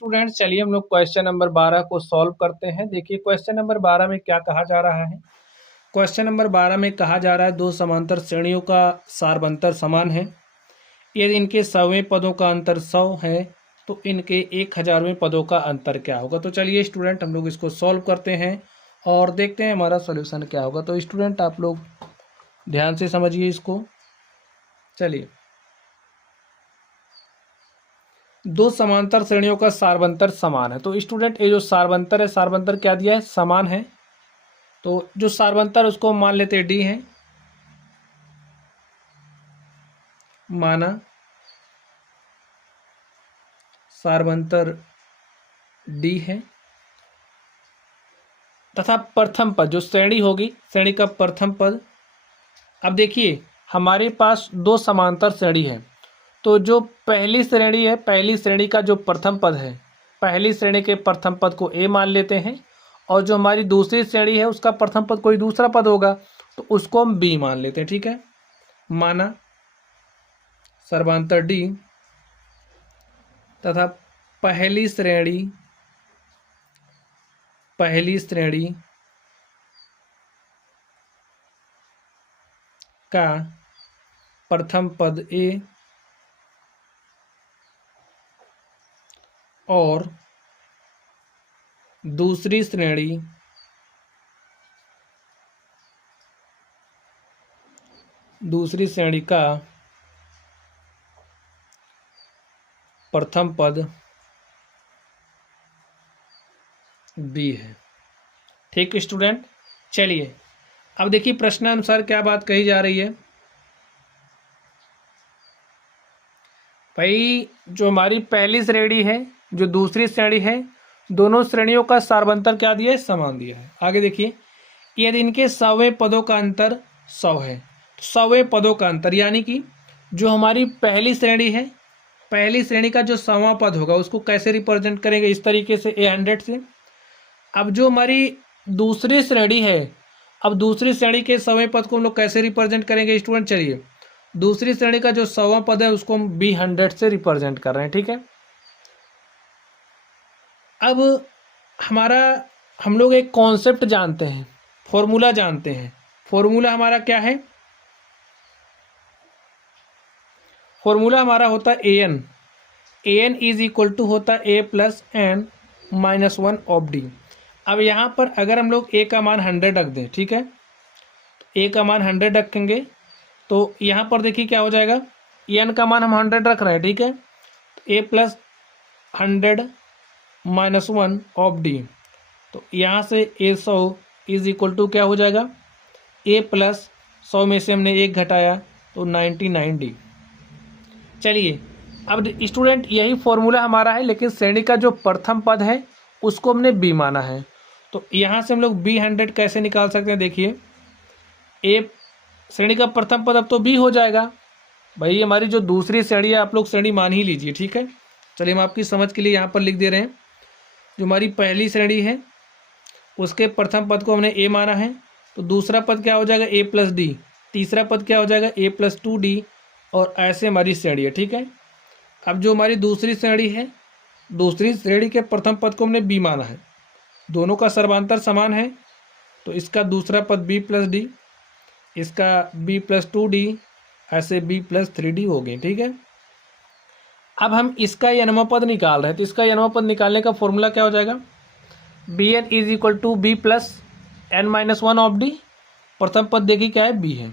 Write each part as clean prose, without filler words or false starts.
Students चलिए हम लोग क्वेश्चन नंबर 12 को सॉल्व करते हैं। देखिए क्वेश्चन नंबर 12 में क्या कहा जा रहा है। क्वेश्चन नंबर 12 में कहा जा रहा है दो समांतर श्रेणियों का सारबंतर समान है। यदि इनके 100वें पदों का अंतर 100 है तो इनके 1000वें पदों का अंतर क्या होगा। तो चलिए स्टूडेंट हम लोग इसको सॉल्व करते हैं और देखते हैं हमारा सोल्यूशन क्या होगा। तो स्टूडेंट आप लोग ध्यान से समझिए इसको। चलिए, दो समांतर श्रेणियों का सारबंतर समान है। तो स्टूडेंट ये जो सारबंतर है, सारबंतर क्या दिया है, समान है। तो जो सारबंतर उसको मान लेते हैं डी है, माना सारबंतर डी है तथा प्रथम पद जो श्रेणी होगी, श्रेणी का प्रथम पद। अब देखिए हमारे पास दो समांतर श्रेणी है, तो जो पहली श्रेणी है, पहली श्रेणी का जो प्रथम पद है, पहली श्रेणी के प्रथम पद को ए मान लेते हैं और जो हमारी दूसरी श्रेणी है उसका प्रथम पद कोई दूसरा पद होगा तो उसको हम बी मान लेते हैं। ठीक है, माना सर्वांतर डी तथा पहली श्रेणी का प्रथम पद ए और दूसरी श्रेणी का प्रथम पद बी है। ठीक स्टूडेंट, चलिए अब देखिए प्रश्नानुसार क्या बात कही जा रही है। भाई जो हमारी पहली श्रेणी है, जो दूसरी श्रेणी है, दोनों श्रेणियों का सारबंतर क्या दिया है, समान दिया है। आगे देखिए, यदि इनके 100वें पदों का अंतर 100 है, 100वें पदों का अंतर यानी कि जो हमारी पहली श्रेणी है, पहली श्रेणी का जो 100वां पद होगा उसको कैसे रिप्रेजेंट करेंगे, इस तरीके से A100 से। अब जो हमारी दूसरी श्रेणी है, अब दूसरी श्रेणी के 100वें पद को हम लोग कैसे रिप्रेजेंट करेंगे स्टूडेंट। चलिए, दूसरी श्रेणी का जो 100वां पद है उसको हम B100 से रिप्रेजेंट कर रहे हैं। ठीक है, अब हम लोग एक कॉन्सेप्ट जानते हैं, फॉर्मूला जानते हैं। फॉर्मूला हमारा क्या है, फॉर्मूला हमारा होता है an इज इक्वल टू होता है a plus n minus 1 of D. अब यहाँ पर अगर हम लोग a का मान 100 रख दें, ठीक है, a का मान 100 रखेंगे तो यहाँ पर देखिए क्या हो जाएगा, n का मान हम 100 रख रहे हैं। ठीक है, a plus 100 minus 1 of D, तो यहाँ से a 100 इज इक्वल टू क्या हो जाएगा, a प्लस 100 में से हमने 1 घटाया तो 99 डी। चलिए अब स्टूडेंट यही फॉर्मूला हमारा है, लेकिन श्रेणी का जो प्रथम पद है उसको हमने बी माना है। तो यहाँ से हम लोग B100 कैसे निकाल सकते हैं। देखिए, ए श्रेणी का प्रथम पद अब तो बी हो जाएगा। भाई हमारी जो दूसरी श्रेणी है आप लोग श्रेणी मान ही लीजिए। ठीक है, चलिए हम आपकी समझ के लिए यहाँ पर लिख दे रहे हैं। जो हमारी पहली श्रेणी है उसके प्रथम पद को हमने ए माना है, तो दूसरा पद क्या हो जाएगा, a प्लस डी, तीसरा पद क्या हो जाएगा, a प्लस 2d, और ऐसे हमारी श्रेणी है। ठीक है, अब जो हमारी दूसरी श्रेणी है, दूसरी श्रेणी के प्रथम पद को हमने बी माना है, दोनों का सर्वांतर समान है, तो इसका दूसरा पद b प्लस डी, इसका b प्लस 2d, ऐसे b प्लस 3d हो गए। ठीक है, अब हम इसका यनवा पद निकाल रहे हैं, तो इसका यनवा पद निकालने का फॉर्मूला क्या हो जाएगा, bn is equal to b plus n minus 1 of D. प्रथम पद देखिए क्या है, b है,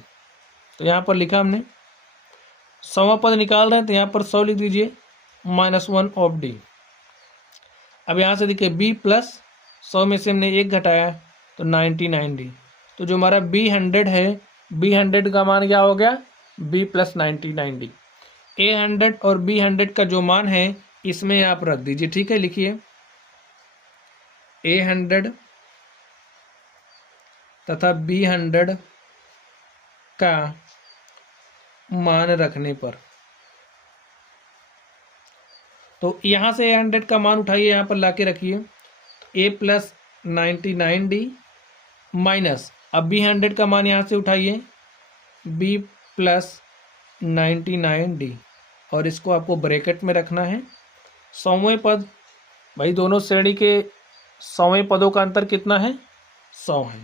तो यहाँ पर लिखा हमने 100वां पद निकाल रहे हैं, तो यहाँ पर 100 लिख दीजिए माइनस 1 ऑफ डी। अब यहाँ से देखिए b प्लस 100 में से हमने 1 घटाया तो 99 डी। तो जो हमारा B100 है, B100 का मान क्या हो गया, b प्लस 99 डी। A100 और B100 का जो मान है इसमें आप रख दीजिए। ठीक है, लिखिए A100 तथा B100 का मान रखने पर, तो यहाँ से A100 का मान उठाइए, यहाँ पर लाके रखिए, a प्लस 99d माइनस, अब B100 का मान यहाँ से उठाइए, b प्लस 99d, और इसको आपको ब्रैकेट में रखना है। 100वें पद भाई दोनों श्रेणी के 100वें पदों का अंतर कितना है, 100 है।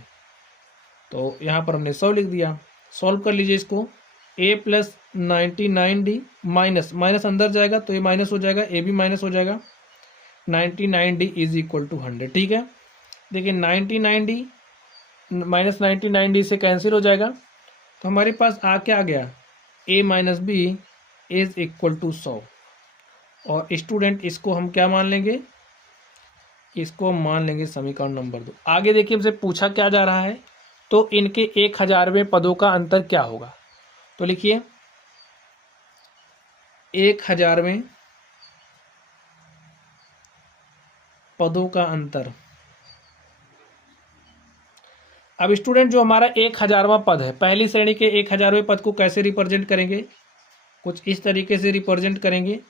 तो यहाँ पर हमने 100 लिख दिया। सॉल्व कर लीजिए इसको, a plus 99d minus minus अंदर जाएगा तो ये माइनस हो जाएगा, a भी माइनस हो जाएगा, 99d इज इक्वल टू 100। ठीक है, देखिए 99d माइनस 99d से कैंसिल हो जाएगा, तो हमारे पास क्या आ गया, a minus B is equal to 100। और स्टूडेंट इसको हम क्या मान लेंगे, इसको हम मान लेंगे समीकरण नंबर 2। आगे देखिए हमसे पूछा क्या जा रहा है, तो इनके 1000वें पदों का अंतर क्या होगा। तो लिखिए 1000वें पदों का अंतर। अब स्टूडेंट जो हमारा 1000वां पद है, पहली श्रेणी के 1000वें पद को कैसे रिप्रेजेंट करेंगे, कुछ इस तरीके से रिप्रेजेंट करेंगे,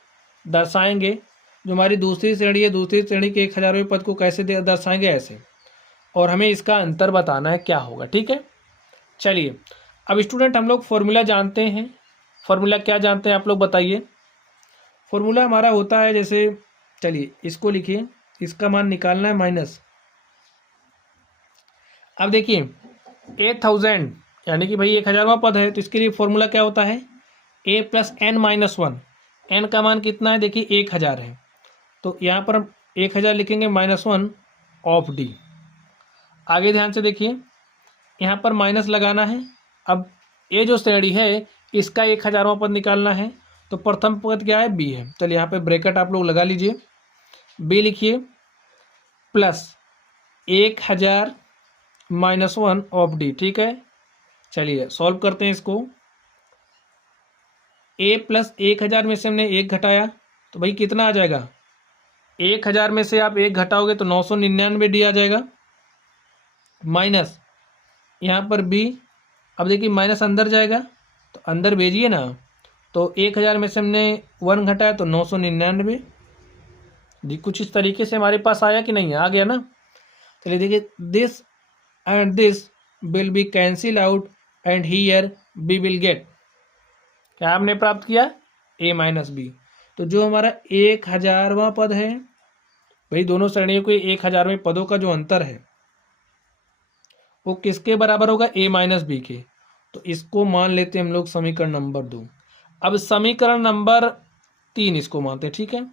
दर्शाएंगे। जो हमारी दूसरी श्रेणी है, दूसरी श्रेणी के 1000वें पद को कैसे दर्शाएंगे, ऐसे। और हमें इसका अंतर बताना है क्या होगा। ठीक है, चलिए अब स्टूडेंट हम लोग फॉर्मूला जानते हैं। फॉर्मूला क्या जानते हैं आप लोग बताइए। फॉर्मूला हमारा होता है जैसे, चलिए इसको लिखिए, इसका मान निकालना है माइनस। अब देखिए 8000 यानी कि भाई 1000वां पद है, तो इसके लिए फॉर्मूला क्या होता है, a plus n minus 1। n का मान कितना है, देखिए 1000 है, तो यहाँ पर हम 1000 लिखेंगे -1 ऑफ d। आगे ध्यान से देखिए, यहाँ पर माइनस लगाना है। अब ये जो श्रेणी है इसका 1000वां पद निकालना है, तो प्रथम पद क्या है, b है। चलिए यहाँ पे ब्रैकेट आप लोग लगा लीजिए, b लिखिए प्लस 1000 -1 ऑफ d। ठीक है, चलिए सॉल्व करते हैं इसको। a प्लस 1000 में से हमने 1 घटाया, तो भाई कितना आ जाएगा, 1000 में से आप 1 घटाओगे तो 999d आ जाएगा, माइनस यहाँ पर b। अब देखिए माइनस अंदर जाएगा तो अंदर भेजिए ना, तो 1000 में से हमने 1 घटाया तो 999 जी। कुछ इस तरीके से हमारे पास आया कि नहीं, आ गया ना। चलिए देखिए, this and this will be cancel out and here B will get, क्या हमने प्राप्त किया, a माइनस बी। तो जो हमारा 1000वां पद है, भाई दोनों श्रेणियों के 1000वें पदों का जो अंतर है वो किसके बराबर होगा, a माइनस बी के। तो इसको मान लेते हैं हम लोग समीकरण नंबर 2। अब समीकरण नंबर 3 इसको मानते हैं। ठीक है,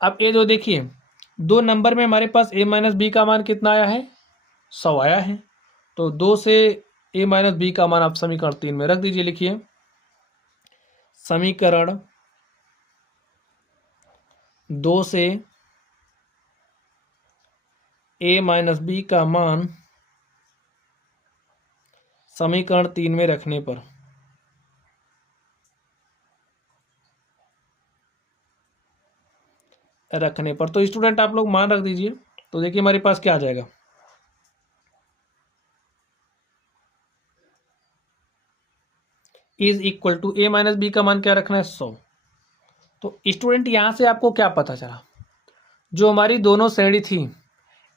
अब ये जो देखिए 2 नंबर में हमारे पास a माइनस बी का मान कितना आया है, 100 आया है। तो 2 से a माइनस बी का मान आप समीकरण 3 में रख दीजिए। लिखिए समीकरण 2 से a माइनस बी का मान समीकरण 3 में रखने पर तो स्टूडेंट आप लोग मान रख दीजिए। तो देखिए हमारे पास क्या आ जाएगा, is equal to a minus B का मान क्या रखना है, 100। तो स्टूडेंट यहाँ से आपको क्या पता चला, जो हमारी दोनों श्रेणी थी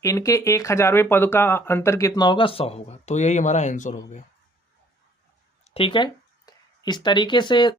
इनके 1000वें पद का अंतर कितना होगा, 100 होगा। तो यही हमारा आंसर हो गया। ठीक है, इस तरीके से